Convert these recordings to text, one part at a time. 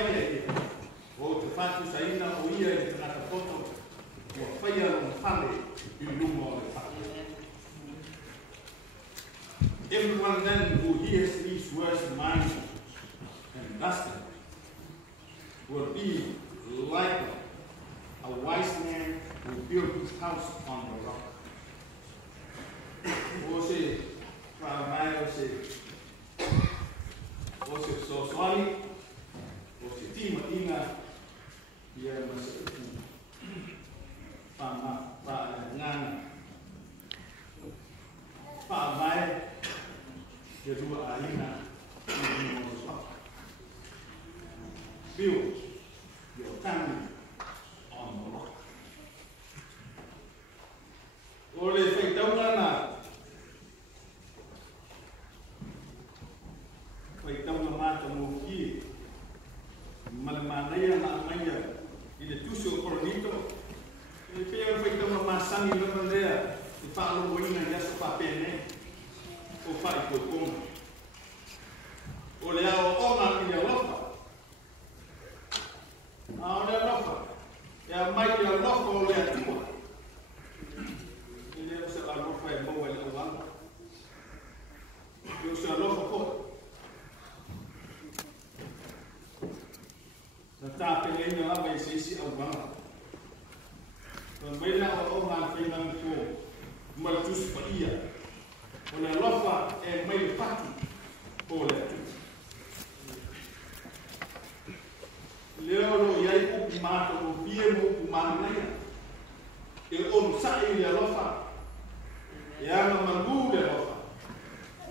whaia o te whatu saina o ia e tangata poto o whaia o whale I lunga o le whale. Everyone then who hears these words of mine and does them will be like a wise man who built his house on the rock. O se whaamai o se soswali, o se tima inga ia masa ngana whaamai ke rua aina I o sapa. Build your family on the rock. O le whaitaunga mata mo ki malamanaya na maya I le tuso o koronito I pia whaitaunga masani lumandea I whaalo moina I asa whapene o whai koikonga. O le ao onga I le alofa. A o le alofa. E a mai le alofa o le atua. I le asa alofa e maua le awanga. I o se alofa koe. Na tāpele ina lava I se isi awanga. Ka mai la o onga whina mko. Malatusi pa ia. O le alofa e mai le patu o le atu. Leo lo iai upi mata o pie mo upu manaya. E onu sai le alofa. E ama mangu le alofa.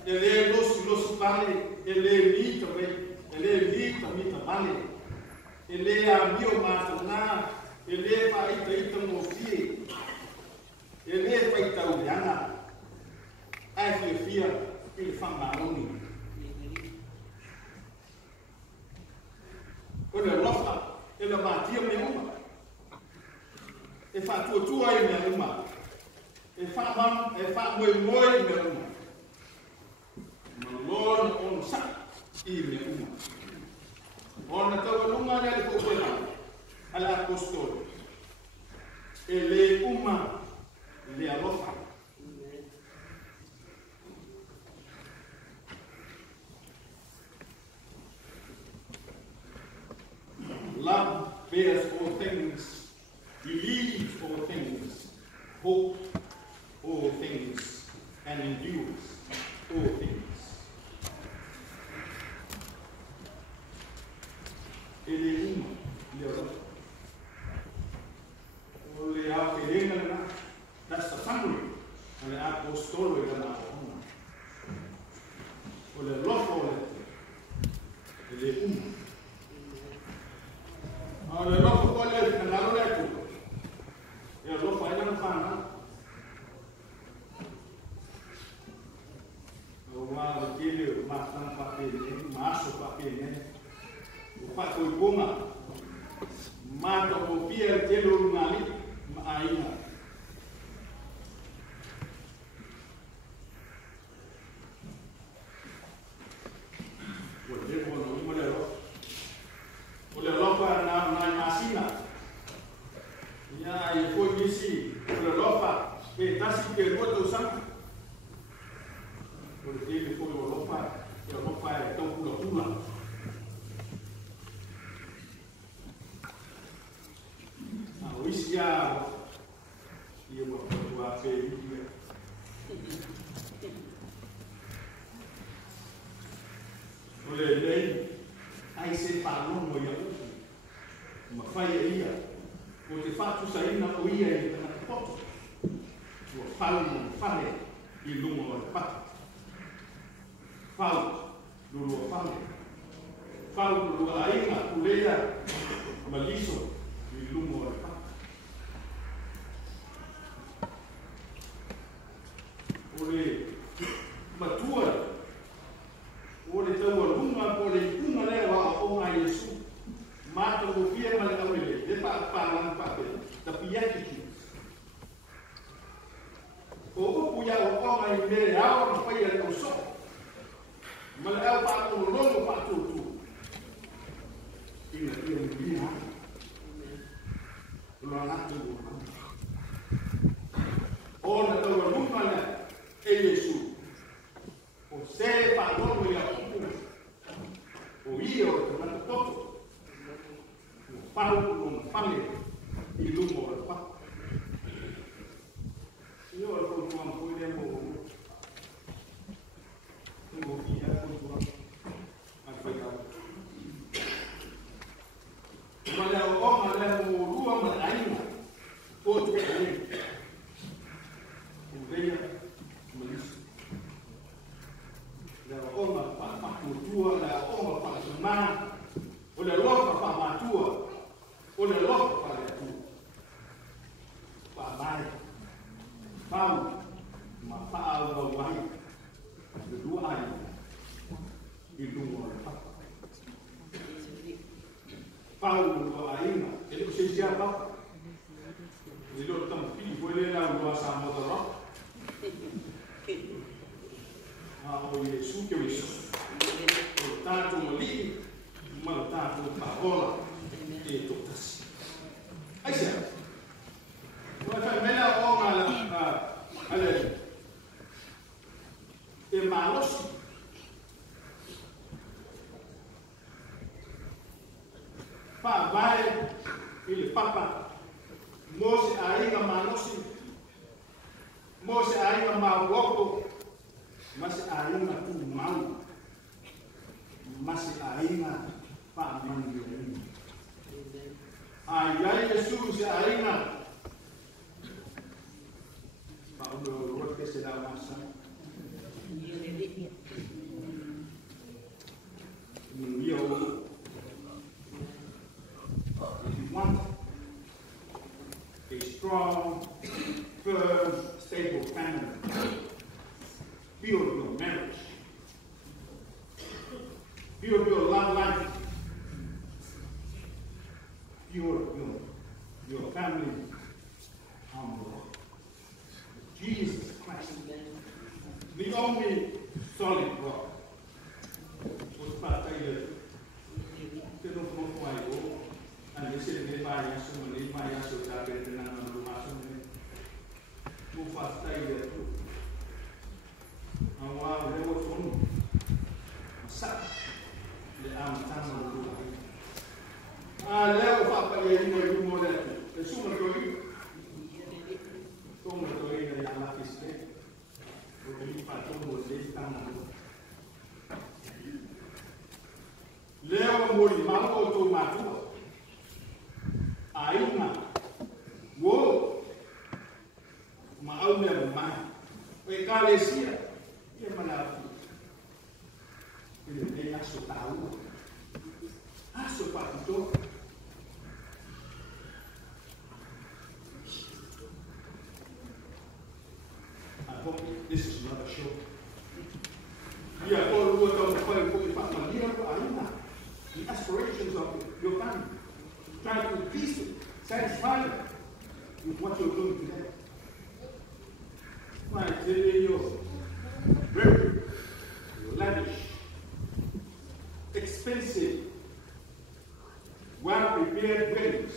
E le losu pale. E le mita wei. E le mita male. E le a mio mata ngā. E le pa ita mo fie. E le pa ita uliana. Ai fia I le whamaoni. O le lofa, e le mātia me uma. E whatuatua I me uma. E whamoe me uma. Malona ono sa I me uma. Ona taua lunga le koukoena. Ala apostole. E le uma le alofa. Love bears all things, believes all things, hopes all things, and endures all things. Ele uma, le alofa. O le a perenga na, that's the family. O le apostolo I na ona. O le alofa o le, ele uma. O le alofa ko le kanalo le tu. E alofa ai na whana. O wā kele o mātana whapene, māso whapene. O whakoi ponga. Mata o pia te lo ngani aina. O le mo le ro. O le lofa na masina. Ya I foi disse o le lofa e tasi ke moto sang. O le te foi o lofa e tão pula. O isia ia mo tua pe o le lei ai se palo mo ia ma fai ia o te fatu saina o ia I tana poto o fale I lungo o pata lulu fale lulu aina ulea maliso I lungo o pata o le matua o le tau alunga o le kunga lea wa o ngā Yesu mata o fia ma le aurele le pa pape tapi yaki ki o upu ya o ngā I mele ao na pai ale o so ma le au pa o longo pa tu I ina ia mia lo na tu ona to lo mala e Yesu o se pa no ia o io ma toto o Paulo no fale i lumo al pa io lo con poi tempo tengo via con Paulo ainda, ele não sei se é tal. Ele não tão filho, ele não gosta da moda ah, o Jesus que é isso. Portanto, ali, mandato parola e todas. Aí certo. Vai fazer melhor olha, e malos. Pa vai ele papa Mose ainda manosi Mose ainda mawoko mas ainda tu mau mas ainda pa mangi ai Jesus ainda pa o rote se dá massa want a strong, firm, stable family. Build your marriage. Build your love life. Build your family on Jesus Christ. The only solid rock. And they said, "If I ask someone, if I ask you that, then I'm going to ask someone, move fast, stay there too." And while they were from Sat, the Amatan of the I love Papa, you know, more than the sooner to you. Come to you, and I'm not his name. If I told you, they come on. Leo Mori, Mamma, to Matua. Ainda, wo, uma alma humana, foi calecia, e é maravilhoso. Ele vem a soltar a soltar tudo. I hope this is not a show. E agora o outro foi para ainda, the aspirations of your family. Try to be peaceful, satisfied with what you're doing today. My your very lavish, expensive, well-prepared weddings.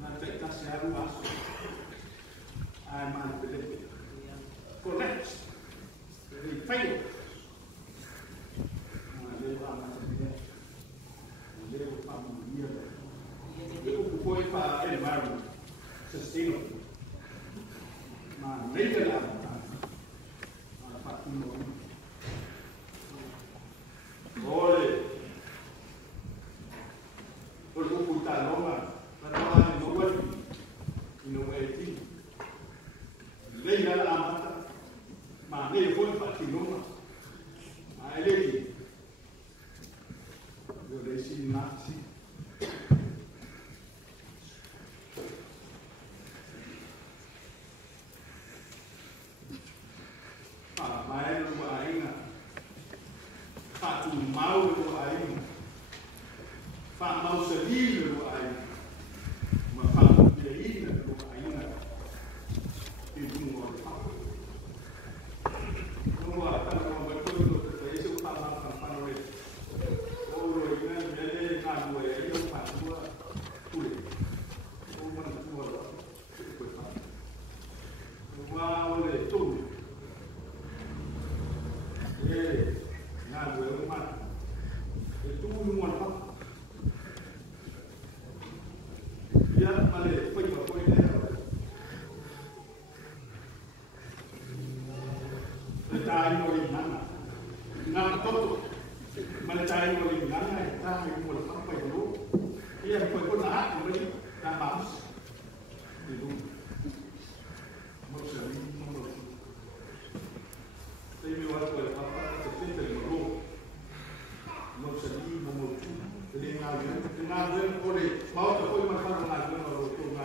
Not that that's the I'm unbelievable. Correct. They fail. Foi para a environment sustainable. Mas nem lá, para olha, por ocultar nova, para trabalhar no outro, e no ET. Nem lá a mata, mas nem foi para que nova. Aí ele, eu deixei nascer. tudo mo pa ya male foi ba foi ne tai no ri nana ngam toto male tai no ri nana ta mi mo pa pa ro ia foi ko na mo ri ta ba di lu mo se ri mo ro sai mi wa ko pa pa se te mo ro mo se ri mo mo tu le nga ven ore mau ta foi ma fa na ven ro to nga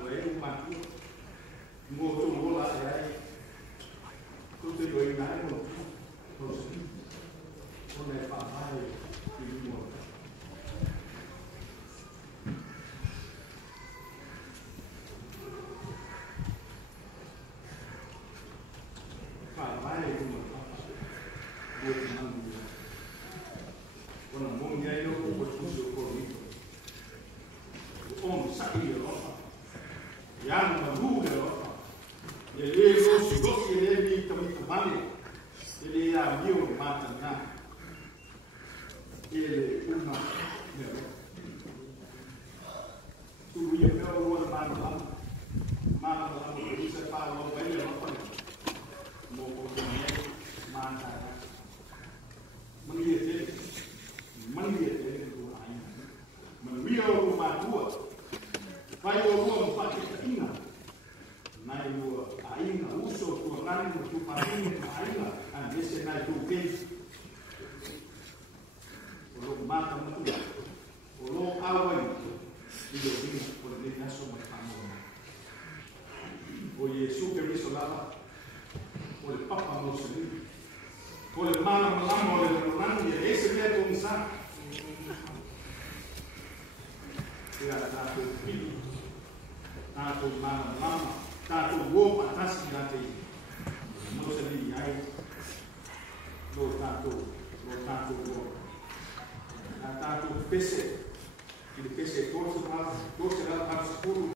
do e ma tu mo to mo la ai tu te do ina mo mo se mo ne pa mai di mo pa mai di mo pa do na ona mo ngai no ko tu so ko ni on sa i ro ya no ru ro ye le ro si go si le ni to mi to mani ye le ya mi o ma ta na ye le una ne ro tu ye pe ro ma ma ko ri se pa lo pe le ro mo ko ni ma ta man ye te man ye te ko ai man wi o ma tu vai o ro pa ke ina nai o ai na uso tu ngani tu pa ni ai na an ese nai tu ke o lo mata mo tu o lo awa i lo vi por le caso ma famo o Yesu que mi solava o el papa no se ni o el mano malamo o el romano y ese día con sa era tanto filho tanto mano malamo tanto uomo fantastico da te non se li hai lo tanto uomo tanto pese il pese corso dal scuro